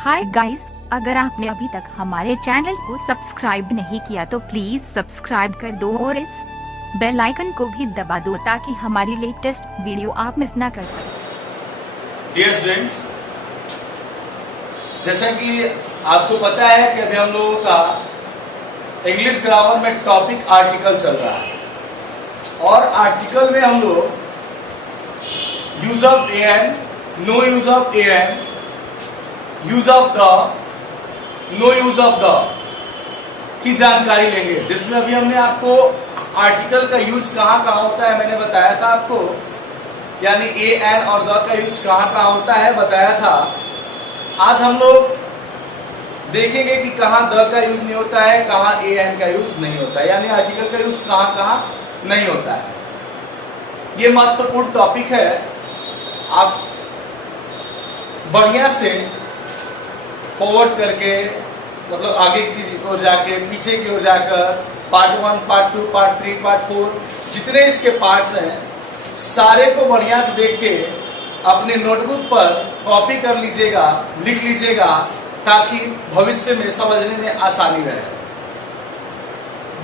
Hi guys, अगर आपने अभी तक हमारे चैनल को सब्सक्राइब नहीं किया तो प्लीज सब्सक्राइब कर दो और इस बेल आइकन को भी दबा दो ताकि हमारी लेटेस्ट वीडियो आप मिस ना कर सकें। डियर स्टूडेंट्स, जैसा कि आपको पता है कि अभी हम लोगों का इंग्लिश ग्रामर में टॉपिक आर्टिकल चल रहा है और आर्टिकल में हम लोग use of an, no use of an, use of the, no use of the की जानकारी लेंगे, जिसमें अभी हमने आपको आर्टिकल का यूज कहाँ कहाँ होता है मैंने बताया था आपको, यानी ए एन और द का यूज कहाँ कहाँ होता है बताया था। आज हम लोग देखेंगे कि कहाँ द का यूज नहीं होता है, कहाँ ए एन का यूज नहीं होता है, यानी आर्टिकल का यूज कहाँ कहाँ नहीं होता है। ये महत्वपूर्ण टॉपिक है, आप बढ़िया से फॉरवर्ड करके मतलब आगे की ओर जाके पीछे की ओर जाकर पार्ट 1, पार्ट 2, पार्ट 3, पार्ट 4 जितने इसके पार्ट्स हैं सारे को बढ़िया से देख के अपने नोटबुक पर कॉपी कर लीजिएगा, लिख लीजिएगा, ताकि भविष्य में समझने में आसानी रहे।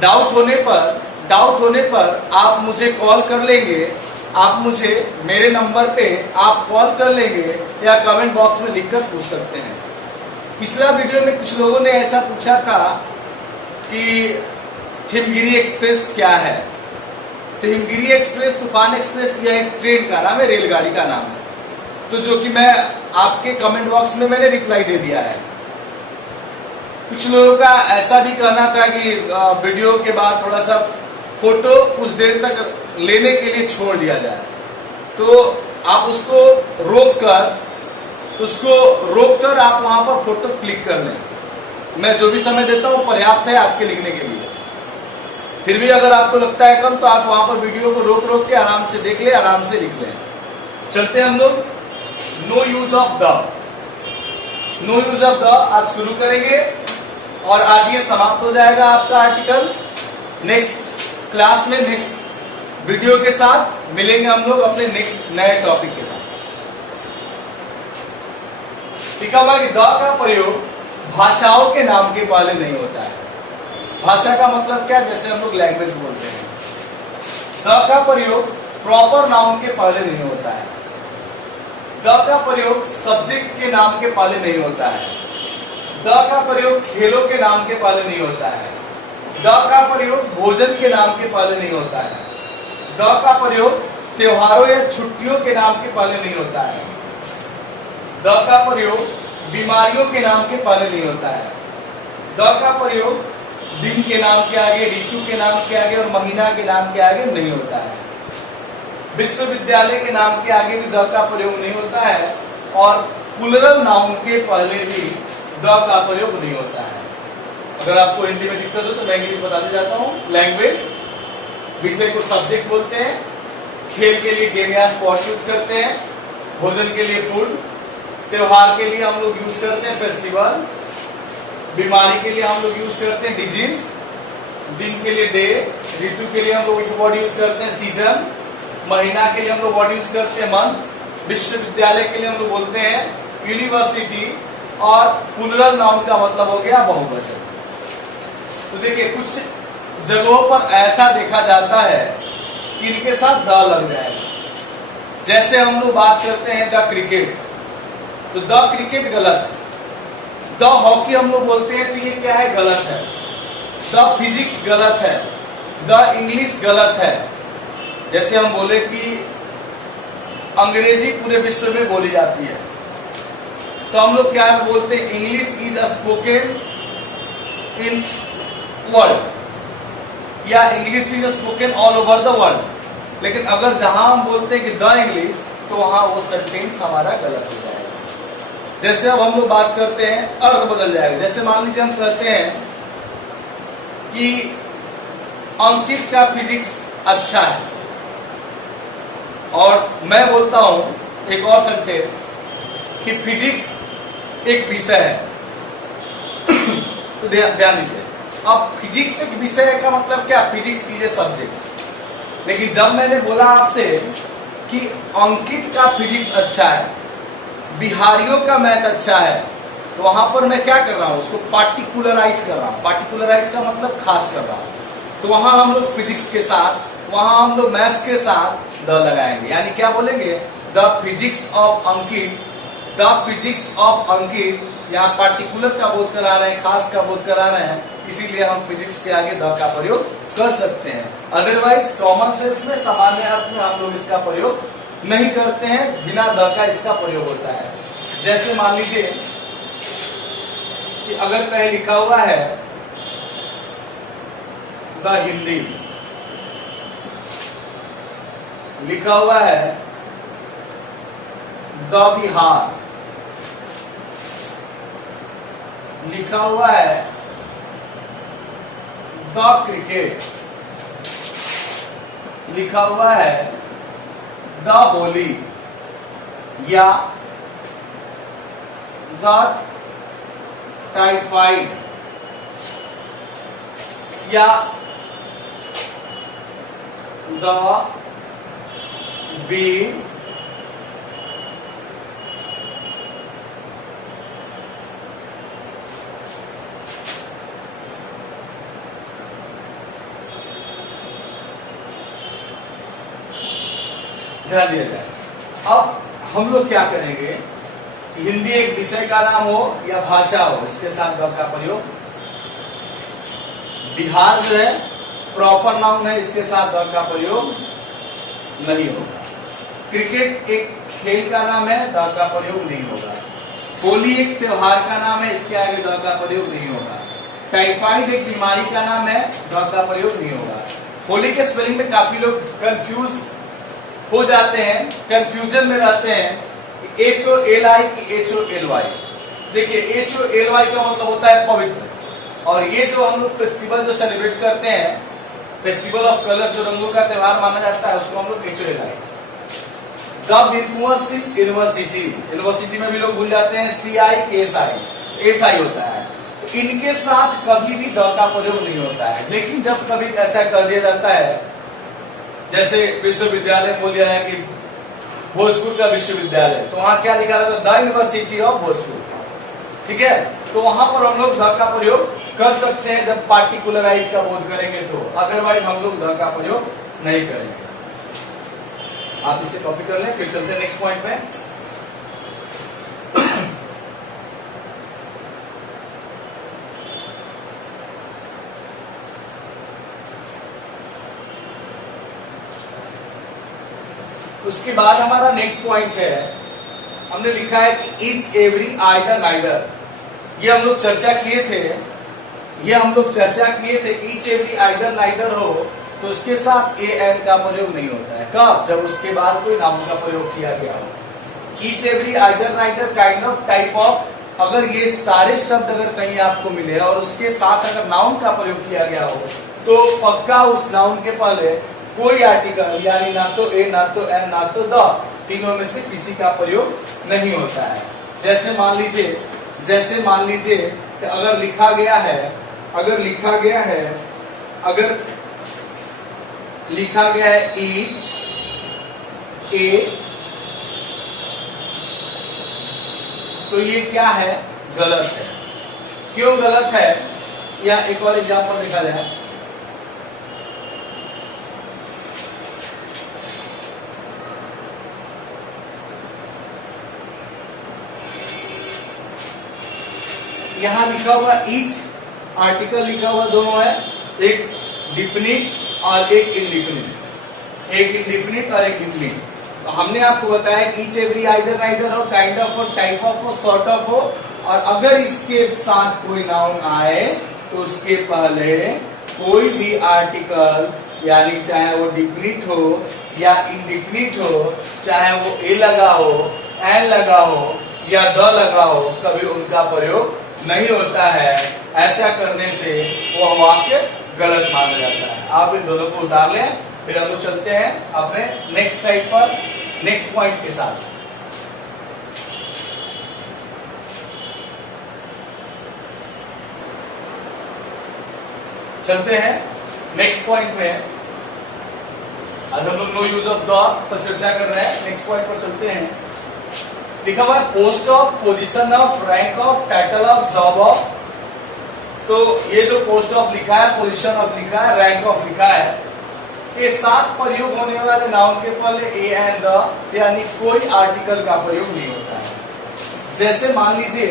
डाउट होने पर आप मुझे कॉल कर लेंगे, आप मुझे मेरे नंबर पे आप कॉल कर लेंगे या कमेंट बॉक्स में लिखकर पूछ सकते हैं। पिछला वीडियो में कुछ लोगों ने ऐसा पूछा था कि हिमगिरी एक्सप्रेस क्या है। तो हिमगिरी एक्सप्रेस, तूफान एक्सप्रेस यह एक ट्रेन का नाम है, रेलगाड़ी का नाम है। तो जो कि मैं आपके कमेंट बॉक्स में मैंने रिप्लाई दे दिया है। कुछ लोगों का ऐसा भी कहना था कि वीडियो के बाद थोड़ा सा फोटो कुछ देर तक लेने के लिए छोड़ दिया जाए, तो आप उसको रोक कर आप वहां पर फोटो क्लिक कर लें। मैं जो भी समय देता हूं पर्याप्त है आपके लिखने के लिए। फिर भी अगर आपको लगता है कम तो आप वहां पर वीडियो को रोक के आराम से देख ले, आराम से लिख लें। चलते हैं हम लोग no use of the. No use of the आज शुरू करेंगे और आज ये समाप्त हो जाएगा आपका आर्टिकल। नेक्स्ट क्लास में नेक्स्ट वीडियो के साथ मिलेंगे हम लोग अपने नेक्स्ट नए टॉपिक के साथ। लिखा हुआ कि द का प्रयोग भाषाओं के नाम के पहले नहीं होता है। भाषा का मतलब क्या, जैसे हम लोग लैंग्वेज बोलते हैं। द का प्रयोग प्रॉपर नाउन के पहले नहीं होता है। द का प्रयोग सब्जेक्ट के नाम के पहले नहीं होता है। द का प्रयोग खेलों के नाम के पहले नहीं होता है। द का प्रयोग भोजन के नाम के पहले नहीं होता है। द का प्रयोग त्योहारों या छुट्टियों के नाम के पहले नहीं होता है। द का प्रयोग बीमारियों के नाम के पहले नहीं होता है। द का प्रयोग दिन के नाम के आगे, ऋतु के नाम के आगे और महीना के नाम के आगे नहीं होता है। विश्वविद्यालय के नाम के आगे भी द का प्रयोग नहीं होता है और प्लूरल नाउन के पहले भी द का प्रयोग नहीं होता है। अगर आपको हिंदी में दिक्कत हो तो मैं इंग्लिश बताते जाता हूँ। लैंग्वेज विषय को सब्जेक्ट बोलते हैं, खेल के लिए गेम या स्पोर्ट यूज करते हैं, भोजन के लिए फूड, त्योहार के लिए हम लोग यूज करते हैं फेस्टिवल, बीमारी के लिए हम लोग यूज करते हैं डिजीज, दिन के लिए डे, ऋतु के लिए हम लोग वर्ड यूज करते हैं सीजन, महीना के लिए हम लोग वर्ड यूज करते हैं मंथ, विश्वविद्यालय के लिए हम लोग बोलते हैं यूनिवर्सिटी और प्लूरल नाउन का मतलब हो गया बहुवचन। तो देखिए कुछ जगहों पर ऐसा देखा जाता है कि इनके साथ द लग जाएगा। जैसे हम लोग बात करते हैं द क्रिकेट, तो द क्रिकेट गलत है। द हॉकी हम लोग बोलते हैं तो ये क्या है, गलत है। द फिजिक्स गलत है। द इंग्लिश गलत है। जैसे हम बोले कि अंग्रेजी पूरे विश्व में बोली जाती है तो हम लोग क्या बोलते हैं, English is spoken in world या English is spoken all over the world. लेकिन अगर जहां हम बोलते हैं कि द इंग्लिश तो वहां वो सेंटेंस हमारा गलत हो जाएगा। जैसे अब हम लोग बात करते हैं अर्थ बदल जाएगा। जैसे मान लीजिए हम कहते हैं कि अंकित का फिजिक्स अच्छा है और मैं बोलता हूं एक और सेंटेंस कि फिजिक्स एक विषय है। तो ध्यान दीजिए, अब फिजिक्स एक विषय का मतलब क्या, फिजिक्स इज ए सब्जेक्ट। लेकिन जब मैंने बोला आपसे कि अंकित का फिजिक्स अच्छा है, बिहारियों का मैथ अच्छा है, तो वहां पर मैं क्या कर रहा हूं, उसको पार्टिकुलराइज कर रहा हूं। पार्टिकुलराइज का मतलब खास कर रहा हूं। तो वहां हम लोग फिजिक्स के साथ, वहां हम लोग मैथ्स के साथ द लगाएंगे, यानी क्या बोलेंगे, the physics of Ankit, the physics of Ankit. यहाँ पार्टिकुलर का बोध करा रहे हैं, खास का बोध करा रहे हैं, इसीलिए हम फिजिक्स के आगे द का प्रयोग कर सकते हैं। अदरवाइज कॉमन सेंस में, सामान्य अर्थ में हम लोग इसका प्रयोग नहीं करते हैं, बिना द का इसका प्रयोग होता है। जैसे मान लीजिए कि अगर कहीं लिखा हुआ है द हिंदी, लिखा हुआ है द बिहार, लिखा हुआ है द क्रिकेट, लिखा हुआ है द होली, या द टाइफाइड, या द बी ध्यान दिया जाए। अब हम लोग क्या करेंगे, हिंदी एक विषय का नाम हो या भाषा हो, इसके साथ द का प्रयोग। बिहार जो है प्रॉपर नाउन है, इसके साथ द का प्रयोग नहीं होगा। क्रिकेट एक खेल का नाम है, द का प्रयोग नहीं होगा। होली एक त्योहार का नाम है, इसके आगे द का प्रयोग नहीं होगा। टाइफाइड एक बीमारी का नाम है, द का प्रयोग नहीं होगा। होली के स्पेलिंग में काफी लोग कंफ्यूज हो जाते हैं, कंफ्यूजन में रहते हैं कि HOLI की HOLY। देखिए HOLY का मतलब होता है पवित्र, और ये जो हम लोग फेस्टिवल जो सेलिब्रेट करते हैं, फेस्टिवल ऑफ कलर, जो रंगों का त्योहार माना जाता है, उसको हम लोग HOLI। The Veer Singh university, university में भी लोग भूल जाते हैं CI SI होता है। तो इनके साथ कभी भी द का प्रयोग नहीं होता है। लेकिन जब कभी ऐसा कर दिया जाता है, जैसे विश्वविद्यालय बोल दिया है कि भोजपुर का विश्वविद्यालय, तो वहां क्या लिखा रहता है, द यूनिवर्सिटी ऑफ भोजपुर, ठीक है। तो वहां पर हम लोग द का प्रयोग कर सकते हैं जब पार्टिकुलराइज का बोध करेंगे तो, अदरवाइज हम लोग द का प्रयोग नहीं करेंगे। आप इसे कॉपी कर लें, फिर चलते हैं नेक्स्ट पॉइंट पे। उसके बाद हमारा नेक्स्ट पॉइंट है, हमने लिखा है कि इज एवरी आइदर नाइदर। ये हम लोग चर्चा किए थे, इच एवरी आइदर नाइदर हो तो उसके साथ एन का प्रयोग नहीं होता है। कब? जब उसके बाद कोई नाउन का प्रयोग किया गया हो। Etch every either neither, kind of, type of, अगर ये सारे शब्द अगर कहीं आपको मिले और उसके साथ अगर नाउन का प्रयोग किया गया हो, तो पक्का उस नाउन के पहले कोई आर्टिकल, यानी ना तो ए, ना तो एन, ना तो द, तीनों में से किसी का प्रयोग नहीं होता है। जैसे मान लीजिए कि अगर लिखा गया है ईच ए, तो ये क्या है, गलत है। क्यों गलत है, या एक और एग्जांपल देखा जाए। यहां लिखा हुआ ईच, आर्टिकल लिखा हुआ दोनों है, एक डिफिनिट और एक इंडिफिनिट, और एक डिफिनिट। तो हमने आपको बताया कि ईच एवरी आइदर नाइदर हो, काइंड ऑफ हो, टाइप ऑफ हो, सॉर्ट ऑफ हो, और अगर इसके साथ कोई नाउन आए तो उसके पहले कोई भी आर्टिकल, यानी चाहे वो डिफिनिट हो या इंडिफिनिट हो, चाहे वो ए लगा हो, एन लगा हो या द लगा हो, कभी उनका प्रयोग नहीं होता है। ऐसा करने से वो वाक्य गलत माना जाता है। आप इन दोनों को उतार लें, फिर हम लोग चलते हैं अपने नेक्स्ट स्लाइड पर, नेक्स्ट पॉइंट के साथ। चलते हैं नेक्स्ट पॉइंट में। आज हम लोग नो यूज ऑफ द पर चर्चा कर रहे हैं, नेक्स्ट पॉइंट पर चलते हैं। लिखा हुआ है post of, position of, rank of, title of, job of. तो ये जो पोस्ट ऑफ लिखा है, पोजीशन ऑफ लिखा है, रैंक ऑफ लिखा है, ये 7 प्रयोग होने वाले नाउन के पहले ए एंड द यानी कोई आर्टिकल का प्रयोग नहीं होता है। जैसे मान लीजिए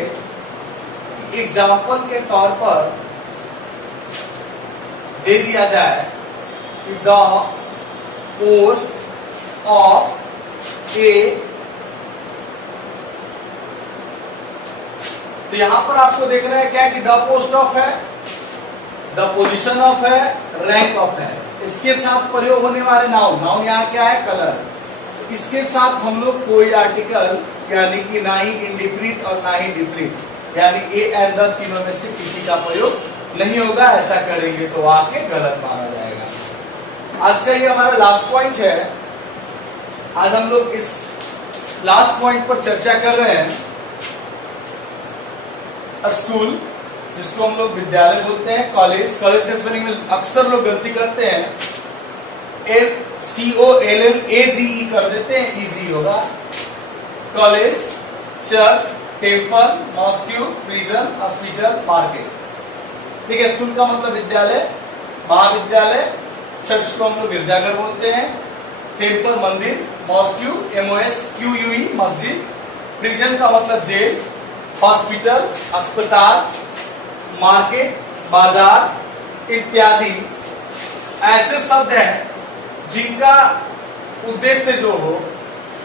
एग्जाम्पल के तौर पर दे दिया जाए कि द पोस्ट ऑफ ए, तो यहां पर आपको देखना है क्या कि द पोस्ट ऑफ है, द पोजीशन ऑफ है, रैंक ऑफ है। इसके साथ प्रयोग होने वाले नाउन, नाउन यहाँ क्या है, कलर। इसके साथ हम लोग कोई आर्टिकल यानी कि ना ही इंडिफिनिट और ना ही डिफिनिट यानी ए एंड द तीनों में से किसी का प्रयोग नहीं होगा। ऐसा करेंगे तो वाक्य गलत माना जाएगा। आज का ये हमारा लास्ट पॉइंट है। आज हम लोग इस लास्ट पॉइंट पर चर्चा कर रहे हैं स्कूल, जिसको हम लोग विद्यालय बोलते हैं, कॉलेज। कॉलेज के स्पेलिंग में अक्सर लोग गलती करते हैं, COLLAGE कर देते हैं, इजी होगा। College, church, temple, mosque, prison, hospital, market. ठीक है, स्कूल का मतलब विद्यालय, महाविद्यालय, चर्च को हम लोग गिरजाघर बोलते हैं, टेम्पल मंदिर, मॉस्क्यू MOSQUE मस्जिद, प्रिजन का मतलब जेल, हॉस्पिटल अस्पताल, मार्केट बाजार इत्यादि ऐसे शब्द हैं जिनका उद्देश्य जो हो,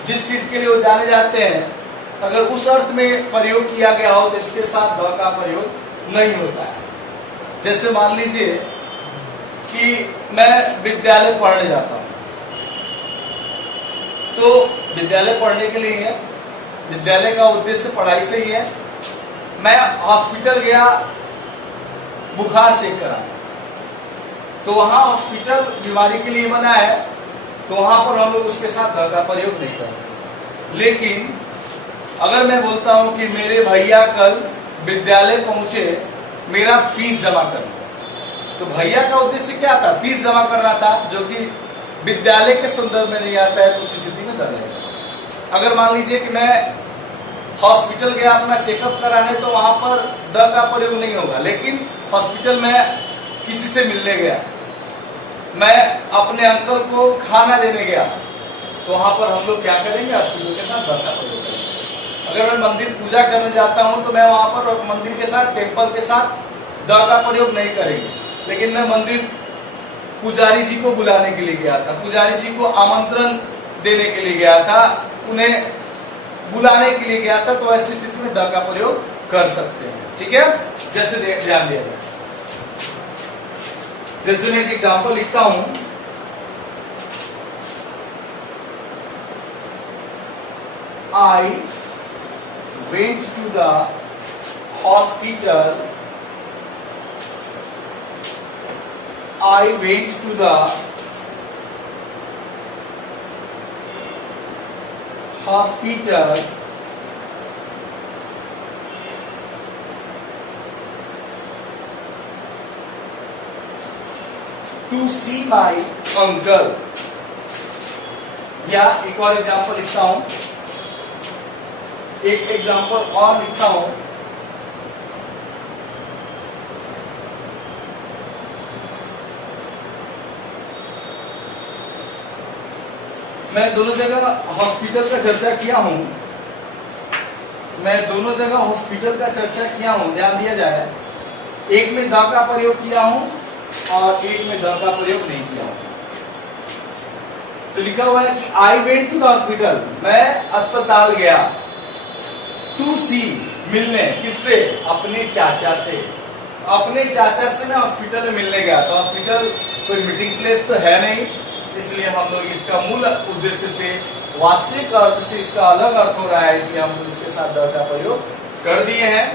जिस चीज के लिए वो जाने जाते हैं, अगर उस अर्थ में प्रयोग किया गया हो तो इसके साथ द का प्रयोग नहीं होता है। जैसे मान लीजिए कि मैं विद्यालय पढ़ने जाता हूं, तो विद्यालय पढ़ने के लिए है, विद्यालय का उद्देश्य पढ़ाई से ही है। मैं हॉस्पिटल गया बुखार चेक करा, तो वहां हॉस्पिटल बीमारी के लिए बना है, तो वहां पर हम लोग उसके साथ द का प्रयोग नहीं करते। लेकिन अगर मैं बोलता हूं कि मेरे भैया कल विद्यालय पहुंचे, मेरा फीस जमा करना, तो भैया का उद्देश्य क्या था, फीस जमा करना था, जो कि विद्यालय के संदर्भ में नहीं आता है, तो उस स्थिति में द लगेगा। अगर मान लीजिए कि मैं हॉस्पिटल गया अपना चेकअप कराने, तो वहां पर द का प्रयोग नहीं होगा। लेकिन हॉस्पिटल में किसी से मिलने गया, मैं अपने अंकल को खाना देने गया, तो वहां पर हम लोग क्या करेंगे, हॉस्पिटल के साथ द का प्रयोग करेंगे। अगर मैं मंदिर पूजा करने जाता हूं, तो मैं वहां पर मंदिर के साथ, टेम्पल के साथ द का प्रयोग नहीं करेंगे। लेकिन मैं मंदिर पुजारी जी को बुलाने के लिए गया था, पुजारी जी को आमंत्रण देने के लिए गया था, उन्हें बुलाने के लिए गया था, तो ऐसी स्थिति में द का प्रयोग कर सकते हैं। ठीक है, जैसे ध्यान दिया जाए, जैसे मैं एक एग्जाम्पल लिखता हूं, I went to the hospital. I went to the hospital to see my uncle. या एक और एग्जाम्पल लिखता हूं, एक एग्जाम्पल और लिखता हूं, मैं दोनों जगह हॉस्पिटल का चर्चा किया हूं, मैं दोनों जगह हॉस्पिटल का चर्चा किया हूं, ध्यान दिया जाए। एक में द का प्रयोग किया हूं और एक में द का प्रयोग नहीं किया हूं। तो लिखा हुआ है कि I went to the hospital, मैं अस्पताल गया, टू सी मिलने, किससे, अपने चाचा से, अपने चाचा से मैं हॉस्पिटल में मिलने गया। तो हॉस्पिटल कोई मीटिंग प्लेस तो है नहीं, इसलिए हम लोग इसका मूल उद्देश्य से, वास्तविक अर्थ से इसका अलग अर्थ हो रहा है, इसलिए हम लोग इसके साथ द का प्रयोग कर दिए हैं।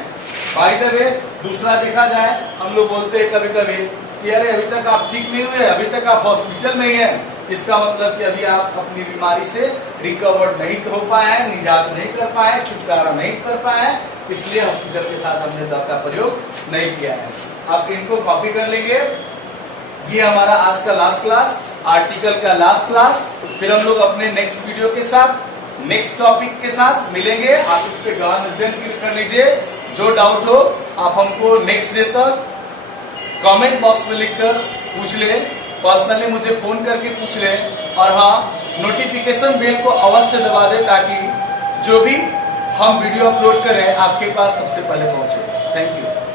बाय द वे, दूसरा देखा जाए, हम लोग बोलते हैं कभी कभी कि अरे अभी तक आप ठीक नहीं हुए, अभी तक आप हॉस्पिटल में ही हैं, इसका मतलब कि अभी आप अपनी बीमारी से रिकवर नहीं हो पाए हैं, निजात नहीं कर पाए, छुटकारा नहीं कर पाए, इसलिए हॉस्पिटल के साथ हमने द का प्रयोग नहीं किया है। आप इनको कॉपी कर लेंगे। ये हमारा आज का लास्ट क्लास, आर्टिकल का लास्ट क्लास। फिर हम लोग अपने नेक्स्ट वीडियो के साथ नेक्स्ट टॉपिक के साथ मिलेंगे। आप इस पे गहन अध्ययन कर लीजिए। जो डाउट हो आप हमको नेक्स्ट डे तक कमेंट बॉक्स में लिखकर पूछ ले, पर्सनली मुझे फोन करके पूछ ले। और हाँ, नोटिफिकेशन बेल को अवश्य दबा दे ताकि जो भी हम वीडियो अपलोड करें आपके पास सबसे पहले पहुंचे। Thank you.